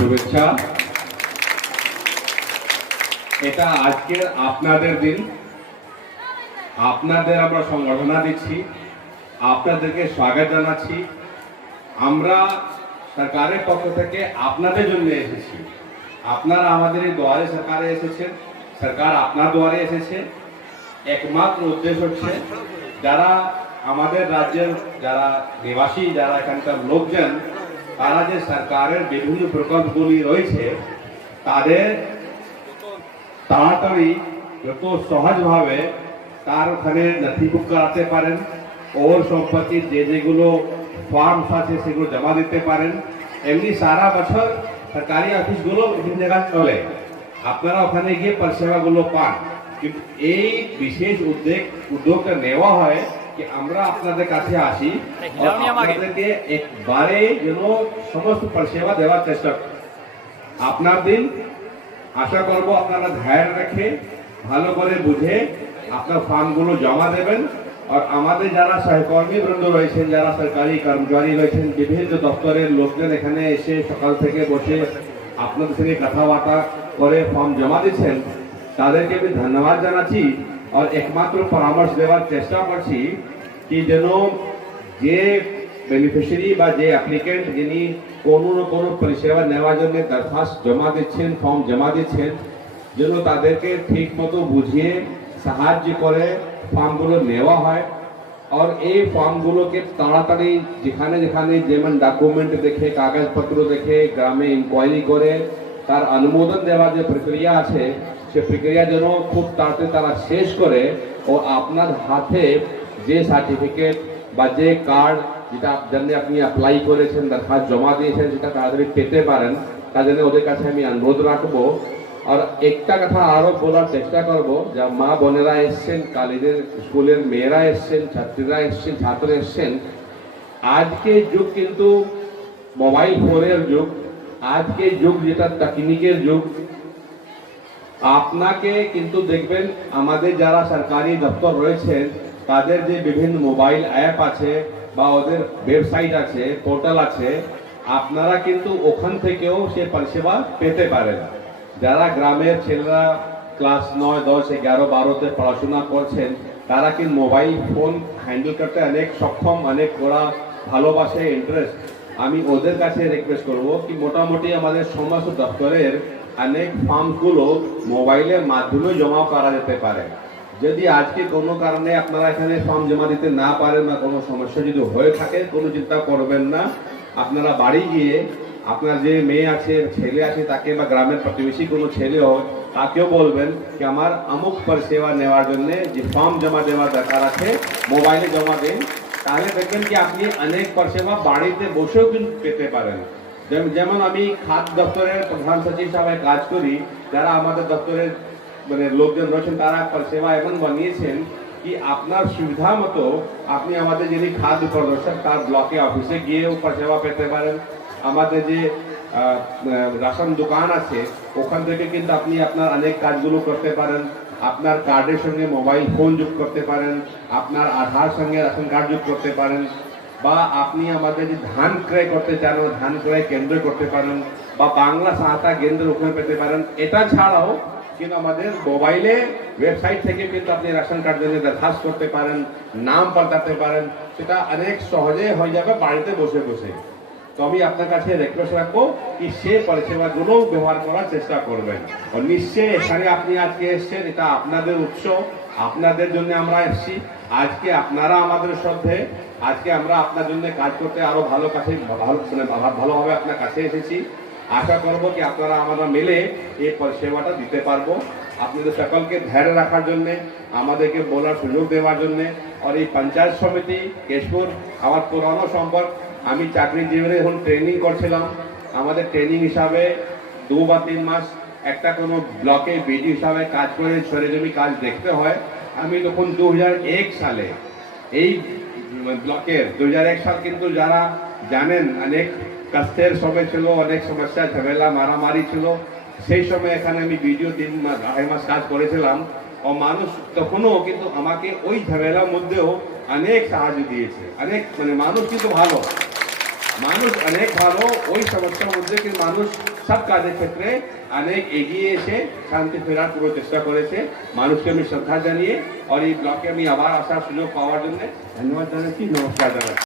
শুভেচ্ছা। এটা আজকের আপনাদের দিন। আপনাদের আমরা সংগঠনা দিচ্ছি। আপনাদেরকে স্বাগত জানাচ্ছি। আমরা সরকারের পক্ষ থেকে আপনাদের জন্য এসেছি। আপনারা আমাদের এই দুয়ারে সরকারে এসেছেন। সরকার আপনার দুয়ারে এসেছে। একমাত্র উদ্দেশ্য হচ্ছে যারা আমাদের রাজ্যের যারা নিবাসী, যারা এখানকার লোকজন তারা যে সরকারের বিভিন্ন প্রকল্পগুলি রয়েছে তাদের তাড়াতাড়ি যত সহজভাবে তার ওখানে নথিভুক্ত করাতে পারেন ওর সম্পত্তির যে যেগুলো ফর্মস আছে সেগুলো জমা দিতে পারেন এমনি সারা বছর সরকারি অফিসগুলো বিভিন্ন জায়গায় চলে আপনারা ওখানে গিয়ে পরিষেবাগুলো পান কিন্তু এই বিশেষ উদ্যোগ উদ্যোগটা নেওয়া হয় কি আমরা আপনাদের কাছে আসি। আপনাদেরকে একবারে যেন সমস্ত পরিষেবা দেওয়ার চেষ্টা। আপনার দিন আশা করব আপনারা ধ্যান রেখে ভালো করে বুঝে আপনার ফর্মগুলো জমা দেবেন। আর আমাদের যারা সহকর্মী বৃন্দ রয়েছেন যারা সরকারি কর্মচারী রয়েছেন বিভিন্ন দপ্তরের লোকজন এখানে এসে সকাল থেকে বসে আপনাদের সঙ্গে কথাবার্তা করে ফর্ম জমা দিচ্ছেন তাদেরকে আমি ধন্যবাদ জানাচ্ছি। আর একমাত্র পরামর্শ দেওয়ার চেষ্টা করছি কি যেন যে বেনিফিশিয়ারি বা যে অ্যাপ্লিকেন্ট যিনি কোনো না কোনো পরিষেবা নেওয়ার জন্য দরখাস্ত জমা দিচ্ছেন ফর্ম জমা দিচ্ছেন, যেন তাদেরকে ঠিক মতো বুঝিয়ে সাহায্য করে ফর্মগুলো নেওয়া হয়। আর এই ফর্মগুলোকে তাড়াতাড়ি যেখানে যেখানে যেমন ডকুমেন্ট দেখে, কাগজপত্র দেখে গ্রামে ইনকোয়ারি করে তার অনুমোদন দেওয়ার যে প্রক্রিয়া আছে, সে প্রক্রিয়া যেন খুব তাড়াতাড়ি তারা শেষ করে ও আপনার হাতে যে সার্টিফিকেট বা যে কার্ড যেটা জন্য আপনি অ্যাপ্লাই করেছেন, দরখাস্ত জমা দিয়েছেন, সেটা তাড়াতাড়ি পেতে পারেন, তার জন্য ওদের কাছে আমি অনুরোধ রাখব। আর একটা কথা আরও বলার চেষ্টা করব, যা মা বোনেরা এসছেন কলেজের স্কুলের মেয়েরা এসছেন, ছাত্রীরা এসছেন, ছাত্র এসছেন। আজকে যুগ কিন্তু মোবাইল ফোনের যুগ। আজকে যুগ যেটা তকনিকের যুগ। আপনাকে কিন্তু দেখবেন, আমাদের যারা সরকারি দপ্তর রয়েছেন, তাদের যে বিভিন্ন মোবাইল অ্যাপ আছে বা ওদের ওয়েবসাইট আছে, পোর্টাল আছে, আপনারা কিন্তু ওখান থেকেও সে পরিষেবা পেতে পারেন। যারা গ্রামের ছেলেরা ক্লাস নয়, দশ, এগারো, বারোতে পড়াশোনা করছেন, তারা কিন্তু মোবাইল ফোন হ্যান্ডেল করতে অনেক সক্ষম, অনেক ওরা ভালোবাসে, ইন্টারেস্ট। আমি ওদের কাছে রিকোয়েস্ট করব কি মোটামুটি আমাদের সমস্ত দপ্তরের অনেক ফর্মগুলো মোবাইলের মাধ্যমে জমা করা যেতে পারে। যদি আজকে কোনো কারণে আপনারা এখানে ফর্ম জমা দিতে না পারেন বা কোনো সমস্যা যদি হয়ে থাকে, কোনো চিন্তা করবেন না। আপনারা বাড়ি গিয়ে আপনার যে মেয়ে আছে, ছেলে আছে, তাকে বা গ্রামের প্রতিবেশী কোনো ছেলে হোক, তাকেও বলবেন কি আমার অমুক পরিষেবা নেওয়ার জন্য যে ফর্ম জমা দেওয়ার দরকার আছে, মোবাইলে জমা দিন। তাহলে দেখবেন কি আপনি অনেক পরিষেবা বাড়িতে বসেও কিন্তু পেতে পারেন। যেমন আমি খাদ্য দপ্তরের প্রধান সচিব হিসাবে কাজ করি, যারা আমাদের দপ্তরের মানে লোকজন রয়েছেন, তারা পরিষেবা এমন বানিয়েছেন কি আপনার সুবিধা মতো আপনি আমাদের যিনি খাদ্য প্রদর্শক তার ব্লকে অফিসে গিয়েও পরিষেবা পেতে পারেন। আমাদের যে রাশন দোকান আছে, ওখান থেকে কিন্তু আপনি আপনার অনেক কাজগুলো করতে পারেন। আপনার কার্ডের সঙ্গে মোবাইল ফোন যোগ করতে পারেন, আপনার আধার সঙ্গে রেশন কার্ড যোগ করতে পারেন, বা আপনি আমাদের যে ধান ক্রয় করতে চান ধান ক্রয় কেন্দ্র করতে পারেন, বা বাংলা সহায়তা কেন্দ্র ওখানে পেতে পারেন। এটা ছাড়াও কিন্তু আমাদের মোবাইলে ওয়েবসাইট থেকে কিন্তু আপনি রেশন কার্ড জন্য দরখাস্ত করতে পারেন, নাম পাল্টাতে পারেন, সেটা অনেক সহজে হয়ে যাবে বাড়িতে বসে বসে। তো আমি আপনার কাছে রিকোয়েস্ট রাখব কি সে পরিষেবাগুলো ব্যবহার করার চেষ্টা করবেন। নিশ্চয়ই এখানে আপনি আজকে এসেছেন, এটা আপনাদের উৎস, আপনাদের জন্য আমরা এসেছি। আজকে আপনারা আমাদের শ্রদ্ধে আজকে আমরা আপনার জন্য কাজ করতে আরও ভালো কাছে মানে ভালোভাবে আপনার কাছে এসেছি। আশা করব কি আপনারা আমরা মিলে এই পরিষেবাটা দিতে পারব। আপনাদের সকলকে ধৈর্য রাখার জন্য, আমাদেরকে বলার সুযোগ দেওয়ার জন্য। আর এই পঞ্চায়েত সমিতি, কেশপুর আমার পুরানো সম্পর্ক আমি চাকরি জীবনে এখন ট্রেনিং করছিলাম। আমাদের ট্রেনিং হিসাবে দু বা তিন মাস একটা কোনো ব্লকে বিডি হিসাবে কাজ করে সরেজমি কাজ দেখতে হয়। আমি তখন দু হাজার এক সালে এই ব্লকের দু হাজার এক সাল কিন্তু যারা জানেন, অনেক কষ্টের সময় ছিল, অনেক সমস্যা, ঝামেলা, মারামারি ছিল। সেই সময় এখানে আমি ভিডিও তিন মাস, আড়াই মাস কাজ করেছিলাম। ও মানুষ তখনও কিন্তু আমাকে ওই ঝামেলার মধ্যেও অনেক সাহায্য দিয়েছে। অনেক মানে মানুষ কিন্তু ভালো। মানুষ অনেক ভালো, ওই সমস্যার মধ্যে কিন্তু মানুষ সব কাজের ক্ষেত্রে অনেক এগিয়ে এসে শান্তি ফেরার পুরো চেষ্টা করেছে। মানুষকে আমি শ্রদ্ধা জানিয়ে, আর এই ব্লকে আমি আবার আসার সুযোগ পাওয়ার জন্য ধন্যবাদ জানাচ্ছি, নমস্কার জানাচ্ছি।